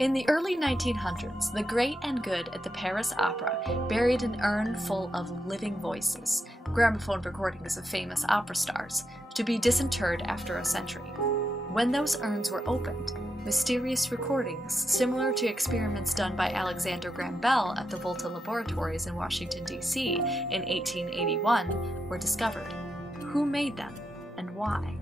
In the early 1900s, the great and good at the Paris Opera buried an urn full of living voices, gramophone recordings of famous opera stars, to be disinterred after a century. When those urns were opened, mysterious recordings, similar to experiments done by Alexander Graham Bell at the Volta Laboratories in Washington, D.C. in 1881, were discovered. Who made them, and why?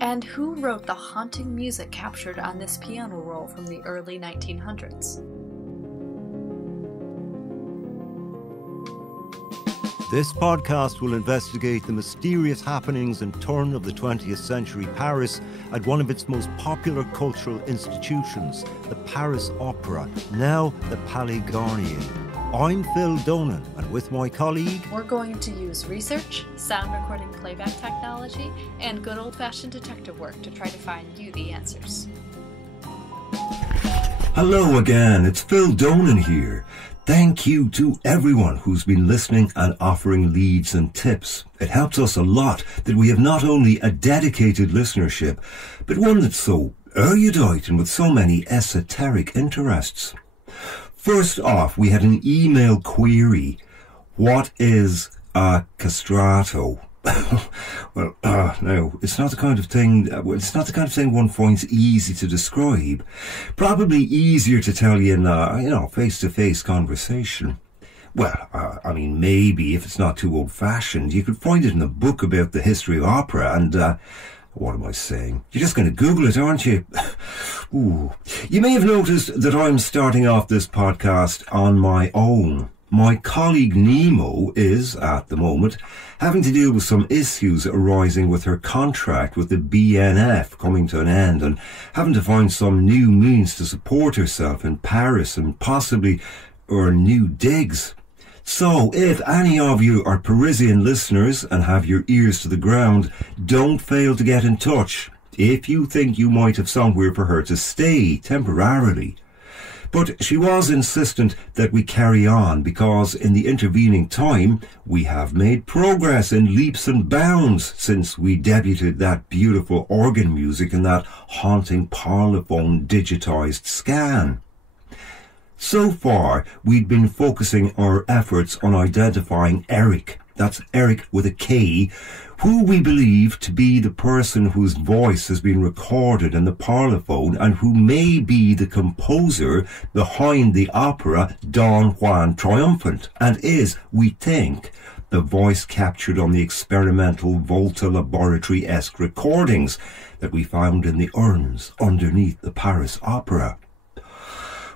And who wrote the haunting music captured on this piano roll from the early 1900s? This podcast will investigate the mysterious happenings and turn of the 20th century Paris at one of its most popular cultural institutions, the Paris Opera, now the Palais Garnier. I'm Phil Donan, and with my colleague... We're going to use research, sound recording playback technology, and good old-fashioned detective work to try to find you the answers. Hello again, it's Phil Donan here. Thank you to everyone who's been listening and offering leads and tips. It helps us a lot that we have not only a dedicated listenership, but one that's so erudite and with so many esoteric interests. First off, we had an email query. What is a castrato? Well, no, it's not the kind of thing. It's not the kind of thing one finds easy to describe. Probably easier to tell you in face-to-face conversation. Well, I mean, maybe if it's not too old-fashioned, you could find it in a book about the history of opera. And what am I saying? You're just going to Google it, aren't you? Ooh. You may have noticed that I'm starting off this podcast on my own. My colleague Nemo is, at the moment, having to deal with some issues arising with her contract with the BNF coming to an end and having to find some new means to support herself in Paris and possibly earn new digs. So, if any of you are Parisian listeners and have your ears to the ground, don't fail to get in touch if you think you might have somewhere for her to stay temporarily. But she was insistent that we carry on because in the intervening time we have made progress in leaps and bounds since we debuted that beautiful organ music in that haunting parlophone digitised scan. So far, we'd been focusing our efforts on identifying Eric, that's Eric with a K, who we believe to be the person whose voice has been recorded in the parlophone and who may be the composer behind the opera Don Juan Triumphant and is, we think, the voice captured on the experimental Volta Laboratory-esque recordings that we found in the urns underneath the Paris Opera.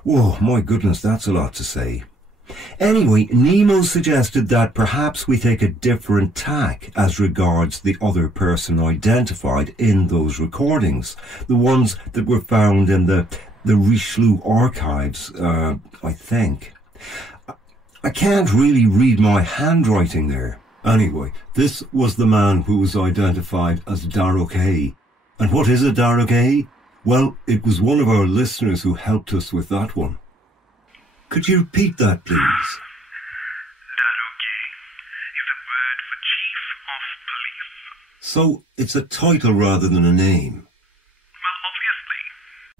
Whoa, my goodness, that's a lot to say. Anyway, Nemo suggested that perhaps we take a different tack as regards the other person identified in those recordings, the ones that were found in the Richelieu archives, I think. I can't really read my handwriting there. Anyway, this was the man who was identified as Daroquet. And what is a Daroquet? Well, it was one of our listeners who helped us with that one. Could you repeat that, please? Daroquet is a word for chief of police. So it's a title rather than a name. Well,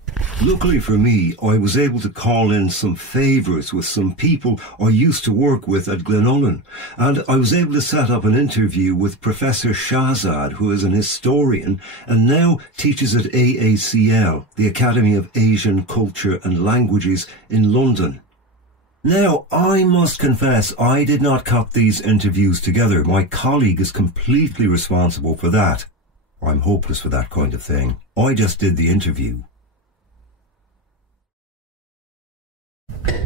obviously. Luckily for me, I was able to call in some favours with some people I used to work with at Glenullen, and I was able to set up an interview with Professor Shahzad, who is an historian and now teaches at AACL, the Academy of Asian Culture and Languages in London. Now, I must confess, I did not cut these interviews together. My colleague is completely responsible for that. I'm hopeless for that kind of thing. I just did the interview.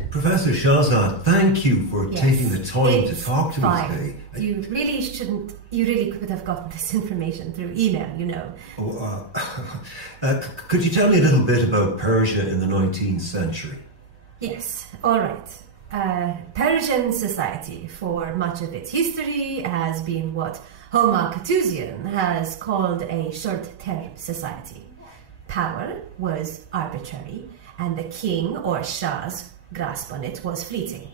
Professor Shahzad, thank you for taking the time to talk to me today. You really could have gotten this information through email, you know. Could you tell me a little bit about Persia in the 19th century? Yes, all right. Persian society, for much of its history, has been what Homa Katuzian has called a short-term society. Power was arbitrary, and the king or shah's grasp on it was fleeting.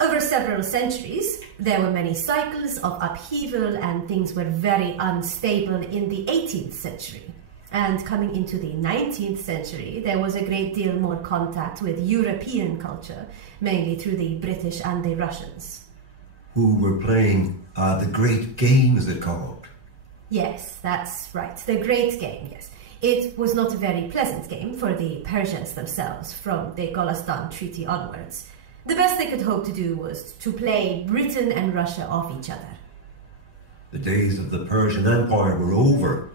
Over several centuries, there were many cycles of upheaval and things were very unstable in the 18th century. And coming into the 19th century, there was a great deal more contact with European culture, mainly through the British and the Russians. Who were playing the Great Game, as it called. Yes, that's right. The Great Game, yes. It was not a very pleasant game for the Persians themselves from the Golestan Treaty onwards. The best they could hope to do was to play Britain and Russia off each other. The days of the Persian Empire were over.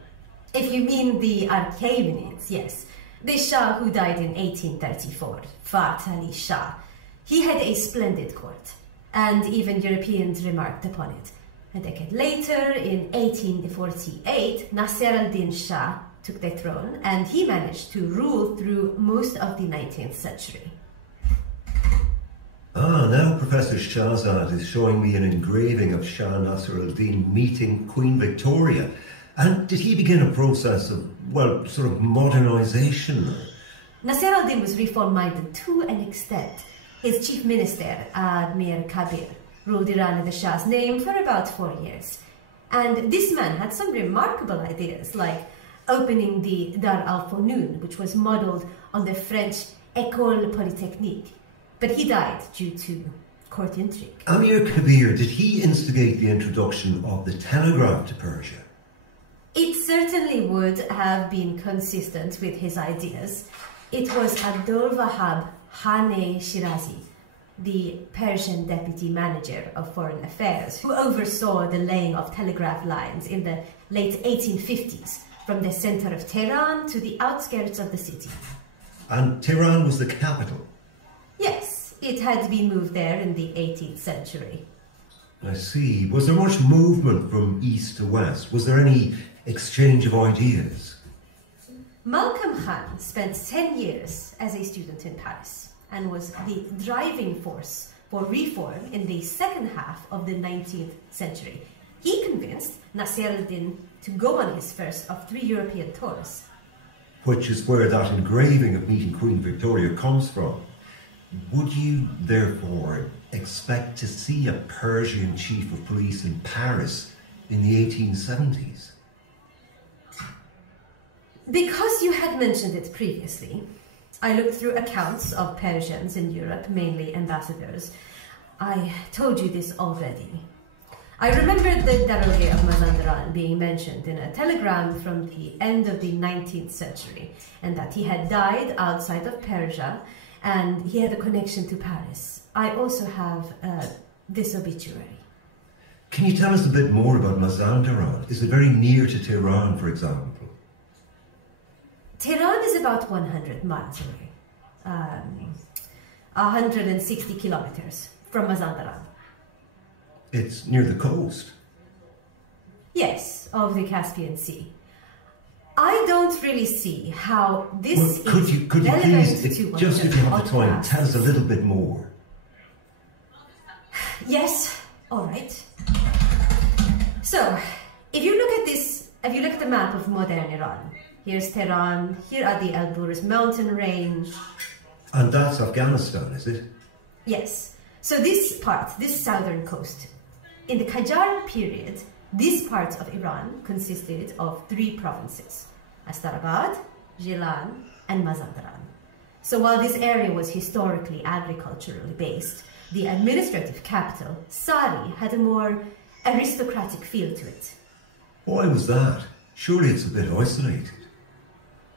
If you mean the Achaemenids, yes. The Shah who died in 1834, Fath Ali Shah. He had a splendid court, and even Europeans remarked upon it. A decade later, in 1848, Nasser al-Din Shah took the throne, and he managed to rule through most of the 19th century. Now Professor Shahzad is showing me an engraving of Shah Nasser al-Din meeting Queen Victoria. And did he begin a process of, well, sort of modernization? Nasser al-Din was reform-minded to an extent. His chief minister, Mir Kabir, ruled Iran in the Shah's name for about 4 years. And this man had some remarkable ideas, like opening the Dar al-Funun, which was modeled on the French École Polytechnique. But he died due to court intrigue. Amir Kabir, did he instigate the introduction of the telegraph to Persia? It certainly would have been consistent with his ideas. It was Abdul Wahab Haneh Shirazi, the Persian deputy manager of foreign affairs, who oversaw the laying of telegraph lines in the late 1850s from the center of Tehran to the outskirts of the city. And Tehran was the capital? Yes, it had been moved there in the 18th century. I see. Was there much movement from east to west? Was there any exchange of ideas? Malcolm Khan spent 10 years as a student in Paris and was the driving force for reform in the second half of the 19th century. He convinced Nasser al-Din to go on his first of 3 European tours. Which is where that engraving of meeting Queen Victoria comes from. Would you, therefore, expect to see a Persian chief of police in Paris in the 1870s? Because you had mentioned it previously, I looked through accounts of Persians in Europe, mainly ambassadors. I told you this already. I remembered the Daroge of Mazandaran being mentioned in a telegram from the end of the 19th century, and that he had died outside of Persia, and he had a connection to Paris. I also have this obituary. Can you tell us a bit more about Mazandaran? Is it very near to Tehran, for example? Tehran is about 100 miles away, 160 kilometers from Mazandaran. It's near the coast. Yes, of the Caspian Sea. I don't really see how this could is you relevant please, to just if you have the time, tell us a little bit more. Yes, all right. So, if you look at the map of modern Iran, here's Tehran, here are the Elburz mountain range. And that's Afghanistan, is it? Yes. So this part, this southern coast, in the Qajar period, this part of Iran consisted of 3 provinces: Astarabad, Gilan, and Mazandaran. So while this area was historically agriculturally based, the administrative capital, Sari, had a more aristocratic feel to it. Why was that? Surely it's a bit isolated.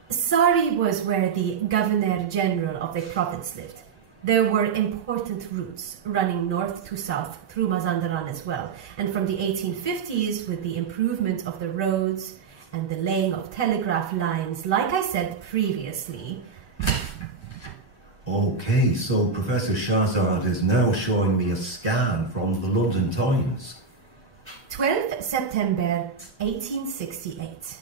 Sari was where the governor-general of the province lived. There were important routes running north to south through Mazandaran as well. And from the 1850s, with the improvement of the roads and the laying of telegraph lines, like I said previously. Okay, so Professor Shahzad is now showing me a scan from the London Times. 12 September 1868.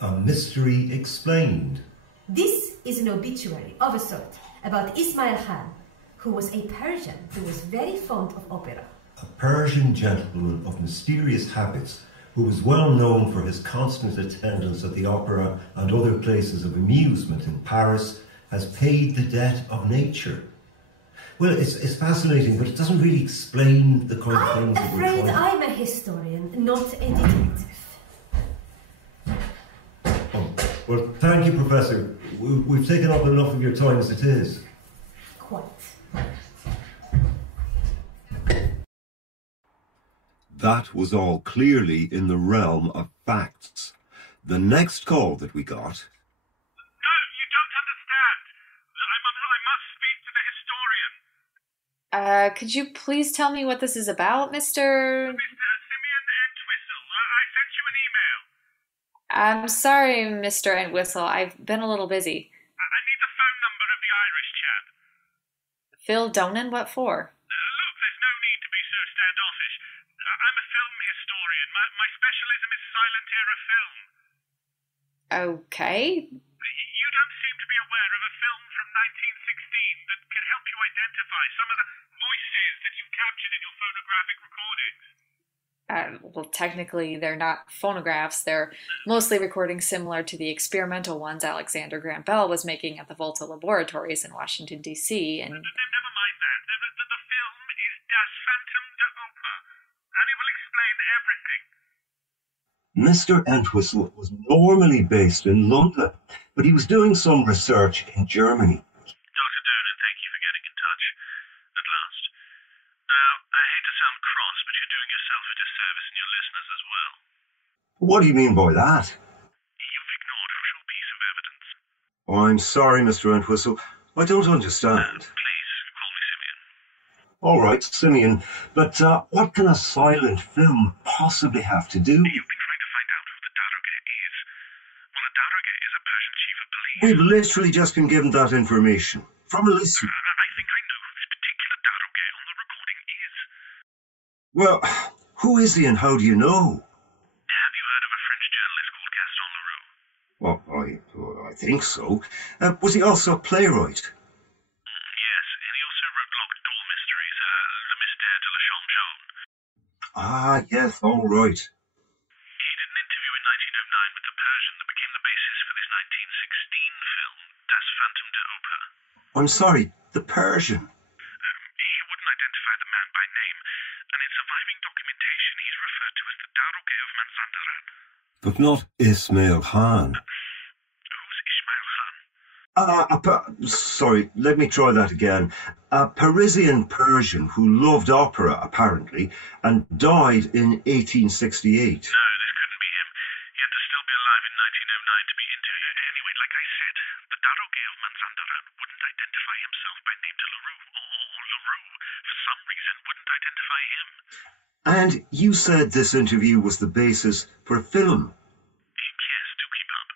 A mystery explained. This is an obituary of a sort about Ismail Khan, who was a Persian who was very fond of opera. A Persian gentleman of mysterious habits who was well known for his constant attendance at the opera and other places of amusement in Paris has paid the debt of nature. Well, it's fascinating, but it doesn't really explain the kind of things that we're trying. I'm afraid I'm a historian, not a detective. Oh. Well, thank you, Professor. We've taken up enough of your time as it is. Quite. That was all clearly in the realm of facts. The next call that we got... No, you don't understand. I must speak to the historian. Could you please tell me what this is about, Mr. Mr. Simeon Entwistle. I sent you an email. I'm sorry, Mr. Entwistle. I've been a little busy. I need the phone number of the Irish chap. Phil Donan? What for? Look, there's no need to be so standoffish. I'm a film historian. My specialism is silent era film. Okay. You don't seem to be aware of a film from 1916 that can help you identify some of the voices that you've captured in your phonographic recordings. Well, technically, they're not phonographs. They're mostly recordings similar to the experimental ones Alexander Graham Bell was making at the Volta Laboratories in Washington, D.C. And Never mind that. The film is Das Phantom der Oper, and it will explain everything. Mr. Entwistle was normally based in London, but he was doing some research in Germany. Dr. Donan, thank you for getting in touch. At last. Now, I hate to sound cross, but you're doing yourself a disservice and your listeners as well. What do you mean by that? You've ignored a crucial piece of evidence. Oh, I'm sorry, Mr. Entwistle. I don't understand. Please, call me Simeon. All right, Simeon, but what can a silent film possibly have to do? You've been trying to find out who the Daroge is. Well, a Daroge is a Persian chief of police. We've literally just been given that information from a listener. I think I know who this particular Daroge on the recording is. Well, who is he and how do you know? Have you heard of a French journalist called Gaston Leroux? Well, I think so. Was he also a playwright? Yes, and he also wrote Locked Door Mysteries, Le Mystère de la Chambre Jaune. Ah, yes, all right. He did an interview in 1909 with the Persian that became the basis for this 1916 film, Das Phantom der Oper. I'm sorry, the Persian. He wouldn't identify the man by name, and in surviving documentation he's referred to as the Daroge of Mazandaran. But not Ismail Khan. Who's Ismail Khan? Sorry, let me try that again. A Parisian Persian who loved opera, apparently, and died in 1868. No, this couldn't be him. He had to still be alive in 1909 to be interviewed. Anyway, like I said, the Daroge of Mazandaran wouldn't identify himself by name to Leroux, or Leroux, for some reason, wouldn't identify him. And you said this interview was the basis for a film. Yes, do keep up.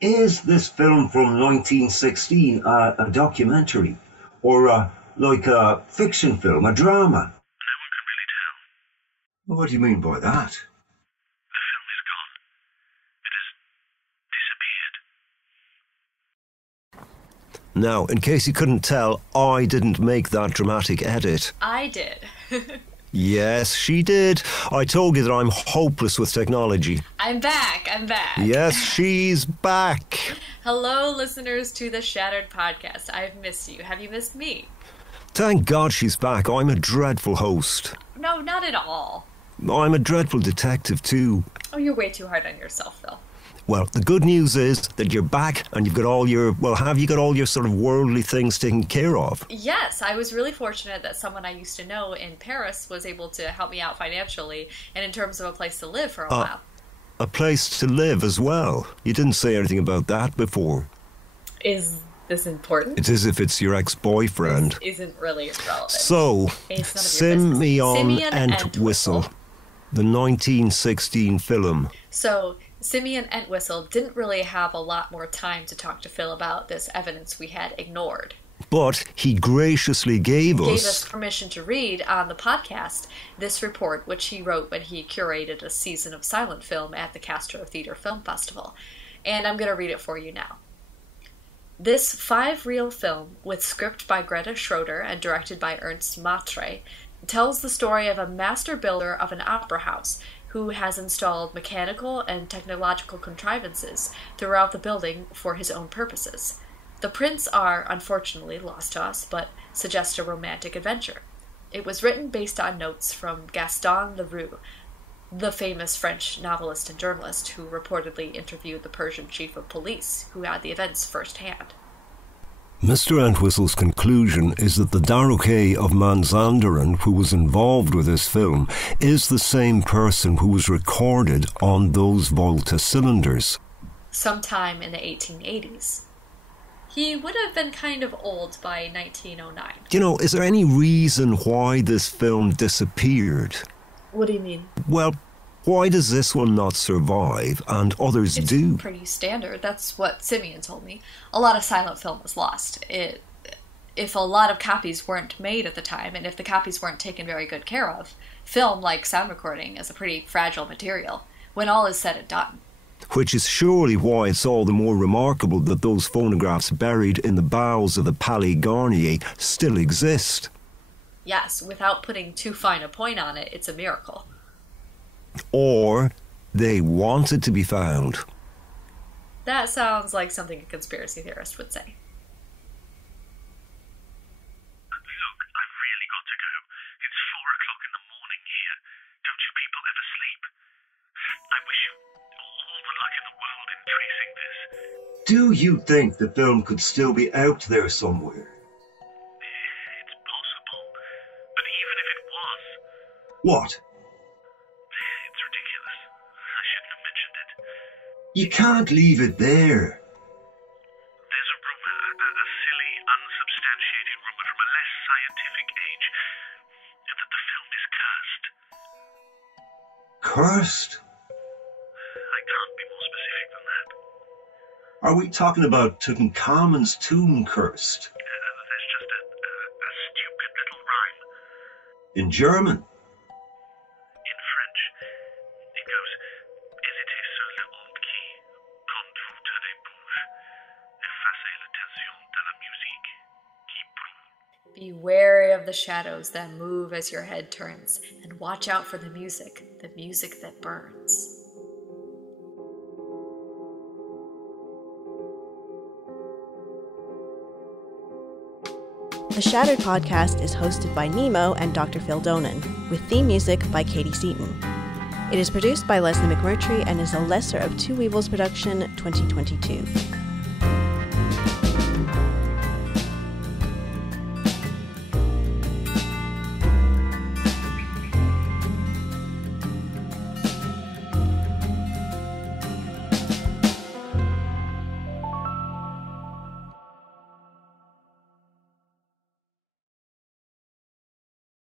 Is this film from 1916 a documentary? Or like a fiction film, a drama? No one can really tell. What do you mean by that? The film is gone. It has disappeared. Now, in case you couldn't tell, I didn't make that dramatic edit. I did. Yes, she did. I told you that I'm hopeless with technology. I'm back. Yes, she's back. Hello, listeners to the Shattered Podcast. I've missed you. Have you missed me? Thank God she's back. I'm a dreadful host. No, not at all. I'm a dreadful detective too. Oh, you're way too hard on yourself, Phil. Well, the good news is that you're back and you've got all your, well, have you got all your sort of worldly things taken care of? Yes, I was really fortunate that someone I used to know in Paris was able to help me out financially and in terms of a place to live for a while. A place to live as well. You didn't say anything about that before. Is this important? It's as if it's your ex-boyfriend. This isn't really relevant. So, It's none of your business. Simeon Entwistle, the 1916 film. So, Simeon Entwistle didn't really have a lot more time to talk to Phil about this evidence we had ignored. But he graciously gave us permission to read on the podcast this report, which he wrote when he curated a season of silent film at the Castro Theater Film Festival. And I'm going to read it for you now. This 5-reel film, with script by Greta Schroeder and directed by Ernst Matre, tells the story of a master builder of an opera house who has installed mechanical and technological contrivances throughout the building for his own purposes. The prints are, unfortunately, lost to us, but suggest a romantic adventure. It was written based on notes from Gaston Leroux, the famous French novelist and journalist who reportedly interviewed the Persian chief of police, who had the events firsthand. Mr. Entwistle's conclusion is that the Daroche of Manzandaran, who was involved with this film, is the same person who was recorded on those Volta cylinders. Sometime in the 1880s. He would have been kind of old by 1909. You know, is there any reason why this film disappeared? What do you mean? Well, why does this one not survive and others do? It's pretty standard. That's what Simeon told me. A lot of silent film was lost. If a lot of copies weren't made at the time, and if the copies weren't taken very good care of, film, like sound recording, is a pretty fragile material when all is said and done. Which is surely why it's all the more remarkable that those phonographs buried in the bowels of the Palais Garnier still exist. Yes, without putting too fine a point on it, it's a miracle. Or they wanted to be found. That sounds like something a conspiracy theorist would say. Look, I've really got to go. It's 4 o'clock in the morning here. Don't you people ever sleep? I wish you all the luck in the world in tracing this. Do you think the film could still be out there somewhere? It's possible. But even if it was... What? It's ridiculous. I shouldn't have mentioned it. You can't leave it there. There's a rumor, a silly, unsubstantiated rumor from a less scientific age, that the film is cursed. Cursed? I can't be more specific than that. Are we talking about Tutankhamun's tomb cursed? There's just a stupid little rhyme. In German? In French, it goes, hésitez sur le haut qui, quand vous tenez bouche, effacez l'attention de la musique qui brûle. Be wary of the shadows that move as your head turns, and watch out for the music that burns. The Shattered podcast is hosted by Nemo and Dr. Phil Donan, with theme music by Katie Seaton. It is produced by Leslie McMurtry and is a lesser of Two Weevils production 2022.